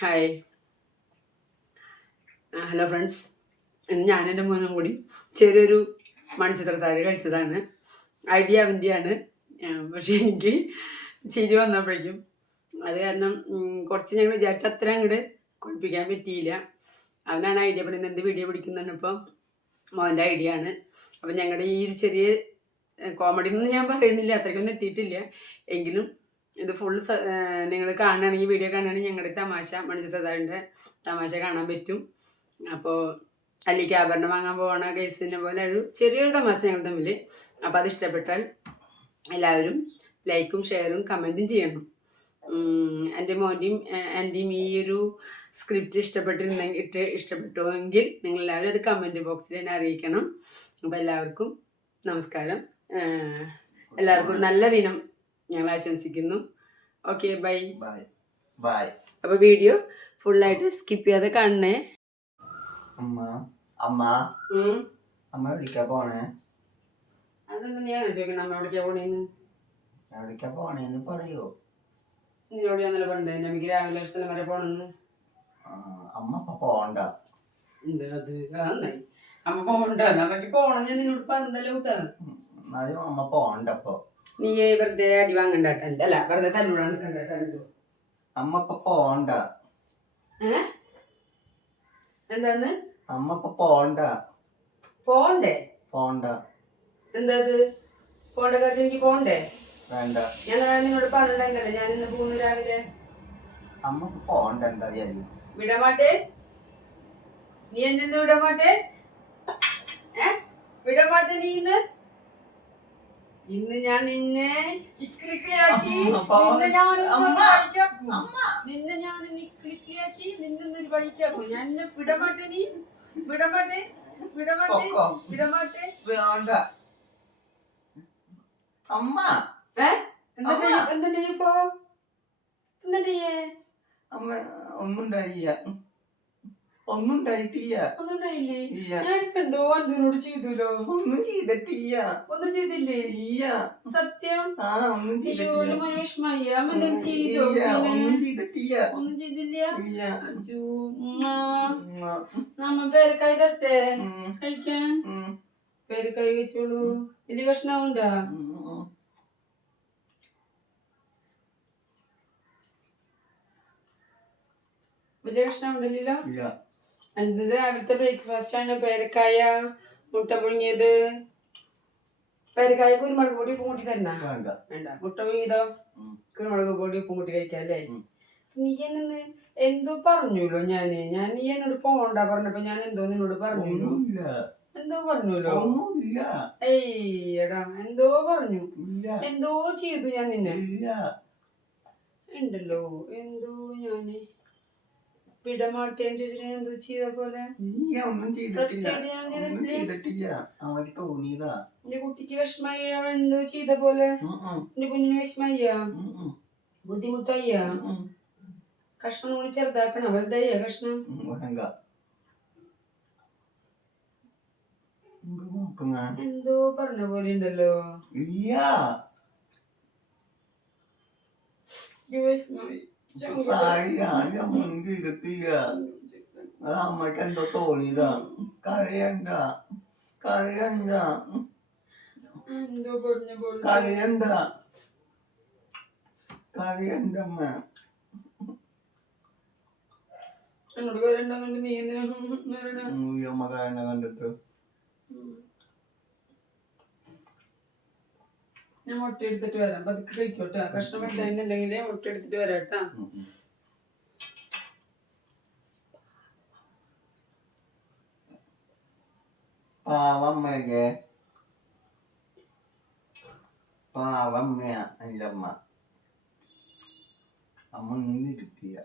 Hi, hello friends. ഇന്ന് ഞാനെൻ്റെ മോനും കൂടി ചെറിയൊരു മൺചിത്രത്താഴ് കഴിച്ചതാണ്. ഐഡിയ അവൻ്റെയാണ്. പക്ഷേ എനിക്ക് ചിരി വന്നപ്പോഴേക്കും അത് കാരണം കുറച്ച് ഞങ്ങൾ വിചാരിച്ച അത്ര അങ്ങോട്ട് കുഴപ്പിക്കാൻ പറ്റിയില്ല. അവനാണ് ഐഡിയ പറയുന്നത്, എന്ത് വീഡിയോ പിടിക്കുന്നതാണ് ഇപ്പം മോൻ്റെ ഐഡിയ ആണ്. അപ്പം ഞങ്ങളുടെ ഈ ഒരു ചെറിയ കോമഡി ഒന്നും ഞാൻ പറയുന്നില്ല, അത്രയ്ക്കൊന്നും എത്തിയിട്ടില്ല. എങ്കിലും ഇത് ഫുൾ നിങ്ങൾ കാണുകയാണെങ്കിൽ, വീഡിയോ കാണുകയാണെങ്കിൽ ഞങ്ങളുടെ തമാശ മൺചിത്രത്താഴിൻ്റെ തമാശ കാണാൻ പറ്റും. അപ്പോൾ അല്ലെങ്കിൽ ആഭരണം വാങ്ങാൻ പോകണ കേസിനെ പോലെ ഒരു ചെറിയൊരു തമാശ ഞങ്ങൾ തമ്മിൽ. അപ്പോൾ അത് ഇഷ്ടപ്പെട്ടാൽ എല്ലാവരും ലൈക്കും ഷെയറും കമൻറ്റും ചെയ്യണം. എൻ്റെ മോൻ്റെയും എൻ്റെയും ഈ ഒരു സ്ക്രിപ്റ്റ് ഇഷ്ടപ്പെട്ടുവെങ്കിൽ നിങ്ങളെല്ലാവരും അത് കമൻറ്റ് ബോക്സിൽ എന്നെ അറിയിക്കണം. അപ്പോൾ എല്ലാവർക്കും നമസ്കാരം. എല്ലാവർക്കും നല്ല ദിനം ഞങ്ങൾ ആശംസിക്കുന്നു. Okay, bye bye. അപ്പോൾ വീഡിയോ ഫുള്ളായിട്ട് സ്കിപ്പ് ചെയ്യാതെ കാണണേ. അമ്മ അമ്മ അമ്മ എവിടേക്കാ പോണേ? അതെന്താ നീ അങ്ങനെ ചോദിക്കണം? അമ്മ എവിടേക്കാ പോണേന്ന്? എവിടേക്കാ പോണേന്ന് പറയോ? നിന്നോട് ഞാൻ നല്ല പറഞ്ഞേ, നമുക്ക് രാവിലെ ഒരു സ്ഥലം വരെ പോണെന്ന്. അമ്മ അപ്പൊ പോണ്ട. എന്താ അത്? നന്നായി, അമ്മ പോകണ്ട. നമുക്ക് പോണം, ഞാൻ നിന്നോട് പറഞ്ഞല്ലോ കേട്ടാ. എന്നാലും അമ്മ പോണ്ട. അപ്പൊ നീ വെറുതെ അടി വാങ്ങണ്ടാട്ട, അല്ല വെറുതെ തല്ലൂടാൻ നിൽക്കണ്ട. അമ്മ ഇപ്പൊ പോണ്ട. എന്താന്ന്? അമ്മ ഇപ്പൊ പോണ്ട. പോണ്ടേ? പോണ്ട. എന്താ പോണ്ട കാര്യം? എനിക്ക് പോണ്ടേ? വേണ്ട. ഞാൻ നിന്നോട് പറഞ്ഞിട്ടുണ്ടായില്ലേ ഞാൻ ഇന്ന് പോകുന്നു രാവിലെ. അമ്മ ഇപ്പൊ പോണ്ട. എന്താ വിടമാട്ടെ? നീ എന്നെ വിടമാട്ടെ? വിടമാട്ടെ നീ? ഇന്ന് ഞാൻ നിന്നെ നിന്നൊരു വഴിക്കാക്കും. ഞാൻ നിന്നെ വിടമാട്ടെ. നീ വിടമാട്ടെ? വേണ്ട അമ്മ. എന്തുണ്ട് ഇപ്പൊ? എന്തുണ്ടേ? അമ്മ ഒന്നും ഉണ്ടായില്ല. ഒന്നും ഉണ്ടായിട്ടില്ല. ഒന്നും ഉണ്ടായില്ലേ? ഞാനിപ്പോ എന്തോ അന്തനോട് ചെയ്തല്ലോ. ഒന്നും ചെയ്തിട്ടില്ല. ഒന്നും ചെയ്തില്ലേ? ഇല്ല. സത്യം? ഒന്നും ചെയ്തിട്ടില്ല. വിഷമായി. അമ്മ ചെയ്തോ? ഒന്നും ചെയ്തിട്ടില്ല. ഒന്നും ചെയ്തില്ല. നമ്മ പേരക്കായി തരട്ടെ കഴിക്കാൻ? പേരക്കായി വെച്ചോളൂ. ഇതിന്റെ കഷ്ണം ഉണ്ടാ? വലിയ കഷ്ണം ഉണ്ടല്ലോ. എന്റെ രാവിലത്തെ ബ്രേക്ക്ഫാസ്റ്റ് ആണ് പേരക്കായ, മുട്ട പുഴുങ്ങിയത്. പേരക്കായ കുരുമുളക് പൊടി ഉപ്പും കൂട്ടി തരണ? വേണ്ട. മുട്ട പുഴുങ്ങിയതോ? കുരുമുളക് പൊടി ഉപ്പും കൂട്ടി കഴിക്കാല്ലേ? നീ എന്നെ എന്തോ പറഞ്ഞല്ലോ. നീ എന്നോട് പോണ്ട പറഞ്ഞപ്പോ ഞാൻ എന്തോ നിന്നോട് പറഞ്ഞല്ലോ. എന്തോ പറഞ്ഞല്ലോ. ഏയ് എടാ, എന്തോ പറഞ്ഞു. എന്തോ ചെയ്തു ഞാൻ നിന്നെ ഉണ്ടല്ലോ. എന്തോ ഞാന് വിടമാട്ടേന്ന് ചോദിച്ചിട്ട് എന്തോ ചെയ്ത പോലെ. എന്റെ കുട്ടിക്ക് വിഷമായ എന്തോ ചെയ്ത പോലെ. എന്റെ കുഞ്ഞിന് വിഷമയ്യ, ബുദ്ധിമുട്ടയ്യ. കഷ്ണം കൂടി ചെറുതാക്കണ? വലുതയ്യ കഷ്ണം? എന്തോ പറഞ്ഞ പോലെ ഉണ്ടല്ലോ. അമ്മക്ക് എന്തോ തോന്നിയതാ. കരയണ്ട. എന്തോ പറഞ്ഞ പോലെ. കരയണ്ടമ്മ. എന്നോട് കരയണ്ടെന്നുണ്ട്. നീ എന്തിനാ അമ്മ കരയണ്ട കണ്ടിട്ട്? ഞാൻ മുട്ട എടുത്തിട്ട് വരാം. പതുക്കെ കഴിക്കോട്ടാ. കഷ്ണം വെച്ചാൽ മുട്ട എടുത്തിട്ട് വരാട്ടാ. പാവമ്മ എൻ്റെ അമ്മ. അമ്മ ഒന്നും ഇരുത്തിയ.